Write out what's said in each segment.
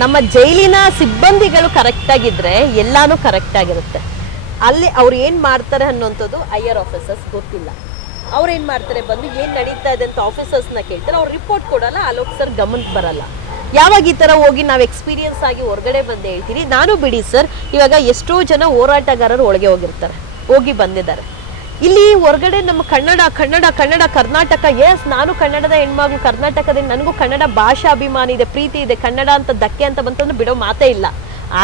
ನಮ್ಮ ಜೈಲಿನ ಸಿಬ್ಬಂದಿಗಳು ಕರೆಕ್ಟ್ ಆಗಿದ್ರೆ ಎಲ್ಲಾನು ಕರೆಕ್ಟ್ ಆಗಿರುತ್ತೆ. ಅಲ್ಲಿ ಅವ್ರು ಏನ್ ಮಾಡ್ತಾರೆ ಅನ್ನೋಂಥದ್ದು ಹೈಯರ್ ಆಫೀಸರ್ಸ್ ಗೊತ್ತಿಲ್ಲ. ಅವ್ರು ಏನ್ ಮಾಡ್ತಾರೆ, ಬಂದು ಏನ್ ನಡೀತಾ ಇದೆ ಅಂತ ಆಫೀಸರ್ಸ್ನ ಕೇಳ್ತಾರೆ, ಅವ್ರು ರಿಪೋರ್ಟ್ ಕೊಡಲ್ಲ, ಅಲೋಕ್ ಸರ್ ಗಮನಕ್ಕೆ ಬರಲ್ಲ. ಯಾವಾಗ ಈ ತರ ಹೋಗಿ ನಾವು ಎಕ್ಸ್ಪೀರಿಯನ್ಸ್ ಆಗಿ ಹೊರಗಡೆ ಬಂದು ಹೇಳ್ತೀರಿ, ನಾನು ಬಿಡಿ ಸರ್, ಇವಾಗ ಎಷ್ಟೋ ಜನ ಹೋರಾಟಗಾರರು ಒಳಗೆ ಹೋಗಿರ್ತಾರೆ, ಹೋಗಿ ಬಂದಿದ್ದಾರೆ. ಇಲ್ಲಿ ಹೊರಗಡೆ ನಮ್ಮ ಕನ್ನಡ ಕನ್ನಡ ಕನ್ನಡ ಕರ್ನಾಟಕ, ಎಸ್ ನಾನು ಕನ್ನಡದ ಹೆಣ್ಮಗಳು, ಕರ್ನಾಟಕದಲ್ಲಿ ನನಗೂ ಕನ್ನಡ ಭಾಷಾ ಅಭಿಮಾನಿ ಇದೆ, ಪ್ರೀತಿ ಇದೆ, ಕನ್ನಡ ಅಂತ ಧಕ್ಕೆ ಅಂತ ಬಂತಂದ್ರೆ ಬಿಡೋ ಮಾತೇ ಇಲ್ಲ.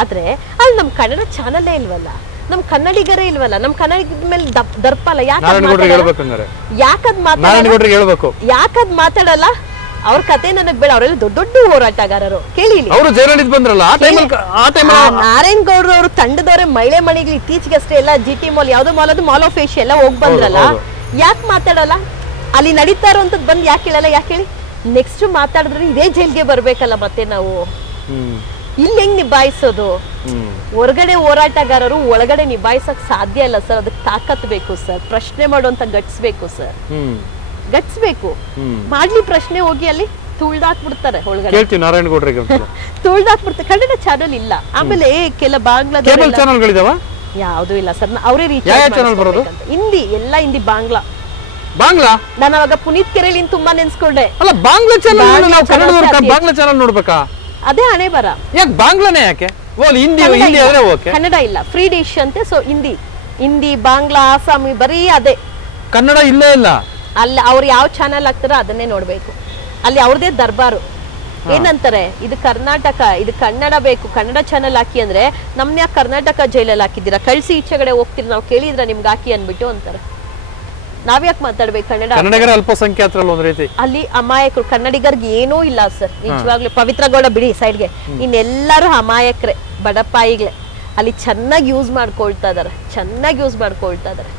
ಆದ್ರೆ ಅಲ್ಲಿ ನಮ್ಮ ಕನ್ನಡ ಚಾನಲ್ಲೇ ಇಲ್ವಲ್ಲ, ನಮ್ಮ ಕನ್ನಡಿಗರೇ ಇಲ್ವಲ್ಲ, ನಮ್ಮ ಕನ್ನಡಿಗದ ಮೇಲೆ ದರ್ಪ ಅಲ್ಲ. ಯಾಕದ್ ಮಾತಾಡಲ್ಲ? ಅವ್ರ ಕತೆ ನನಗ್ ಬೇಡ, ಅವರೆಲ್ಲ ದೊಡ್ಡ ದೊಡ್ಡ ಹೋರಾಟಗಾರರು. ಕೇಳಿ, ನಾರಾಯಣ್ ಗೌಡ್ರು ಅವರು ತಂಡದವರೇ ಮಹಿಳೆ ಮಳಿಗೆ ಇತ್ತೀಚೆಗೆ ಅಷ್ಟೇ ಎಲ್ಲ GT ಮಾಲ್, ಯಾವ್ದೋ ಮಾಲ್, ಅದು ಮಾಲ್ ಆಫ್ ಏಷ್ಯಾ ಎಲ್ಲ ಹೋಗ್ ಬಂದ್ರಲ್ಲ, ಯಾಕೆ ಮಾತಾಡಲ್ಲ? ಅಲ್ಲಿ ನಡೀತಾ ಇರೋಂಥದ್ದು ಬಂದು ಯಾಕೆ ಹೇಳಲ್ಲ? ಯಾಕೆ ಹೇಳಿ? ನೆಕ್ಸ್ಟ್ ಮಾತಾಡಿದ್ರೆ ಇದೇ ಜೈಲ್ಗೆ ಬರ್ಬೇಕಲ್ಲ ಮತ್ತೆ ನಾವು. ಇಲ್ಲಿ ಹೆಂಗ್ ನಿಭಾಯಿಸೋದು? ಹೊರಗಡೆ ಹೋರಾಟಗಾರರು ಒಳಗಡೆ ನಿಭಾಯಿಸಕ್ ಸಾಧ್ಯ ಇಲ್ಲ ಸರ್, ಅದಕ್ಕೆ ತಾಕತ್ ಬೇಕು ಸರ್, ಪ್ರಶ್ನೆ ಮಾಡುವಂತ ಗಟ್ಸ್ಬೇಕು ಸರ್, ಗಟ್ಸ್ಬೇಕು. ಮಾಡ್ಲಿ ಪ್ರಶ್ನೆ, ಹೋಗಿ ಅಲ್ಲಿ ತುಳ್ದಾಕ್ಬಿಡ್ತಾರೆ ಒಳಗಡೆ, ತುಳ್ದಾಕ್ಬಿಡ್ತಾರೆ. ಕನ್ನಡ ಚಾನಲ್ ಇಲ್ಲ. ಆಮೇಲೆ ಕೆಲ ಬಾಂಗ್ಲಾ ಯಾವ್ದು ಇಲ್ಲ ಸರ್, ಅವರೇ ರೀಚ್ ಹಿಂದಿ, ಎಲ್ಲ ಹಿಂದಿ, ಬಾಂಗ್ಲಾ. ನಾನು ಅವಾಗ ಪುನೀತ್ ಕೆರೆಲಿ ತುಂಬಾ ನೆನ್ಸ್ಕೊಂಡೆ. ಅದೇ ಹಣೆ ಬರ. ಬಾಂಗ್ಲಾನೇ ಯಾಕೆ? ಕನ್ನಡ ಇಲ್ಲ, ಫ್ರೀ ಡಿಶ್ ಅಂತೆ. ಸೊ ಹಿಂದಿ, ಬಾಂಗ್ಲಾ, ಆಸಾಮಿ, ಬರೀ ಅದೇ, ಕನ್ನಡ ಇಲ್ಲೇ ಇಲ್ಲ. ಅಲ್ಲಿ ಅವ್ರು ಯಾವ ಚಾನಲ್ ಹಾಕ್ತಾರೋ ಅದನ್ನೇ ನೋಡ್ಬೇಕು. ಅಲ್ಲಿ ಅವ್ರದೇ ದರ್ಬಾರು. ಏನಂತಾರೆ, ಇದು ಕರ್ನಾಟಕ, ಇದು ಕನ್ನಡ ಬೇಕು, ಕನ್ನಡ ಚಾನಲ್ ಹಾಕಿ ಅಂದ್ರೆ ನಮ್ನ ಯಾಕೆ ಕರ್ನಾಟಕ ಜೈಲಲ್ಲಿ ಹಾಕಿದ್ದೀರಾ, ಕಳ್ಸಿ ಈಚೆಗಡೆ ಹೋಗ್ತೀರಿ, ನಾವು ಕೇಳಿದ್ರ ನಿಮ್ಗೆ ಹಾಕಿ ಅನ್ಬಿಟ್ಟು ಅಂತಾರೆ. ನಾವ್ಯಾಕೆ ಮಾತಾಡ್ಬೇಕು ಕನ್ನಡ? ಕನ್ನಡಿಗರ ಅಲ್ಪಸಂಖ್ಯಾತರಲ್ಲ ಒಂದ್ ರೀತಿ. ಅಲ್ಲಿ ಅಮಾಯಕರು, ಕನ್ನಡಿಗರಿಗೆ ಏನೂ ಇಲ್ಲ ಸರ್, ನಿಜವಾಗ್ಲೂ. ಪವಿತ್ರ ಗೌಡ ಬಿಡಿ ಸೈಡ್ಗೆ, ಇನ್ನೆಲ್ಲರೂ ಅಮಾಯಕರೇ, ಬಡಪಾಯಿಗಳೇ. ಅಲ್ಲಿ ಚೆನ್ನಾಗಿ ಯೂಸ್ ಮಾಡ್ಕೊಳ್ತಾ ಇದಾರೆ, ಚೆನ್ನಾಗಿ ಯೂಸ್ ಮಾಡ್ಕೊಳ್ತಾ ಇದಾರೆ.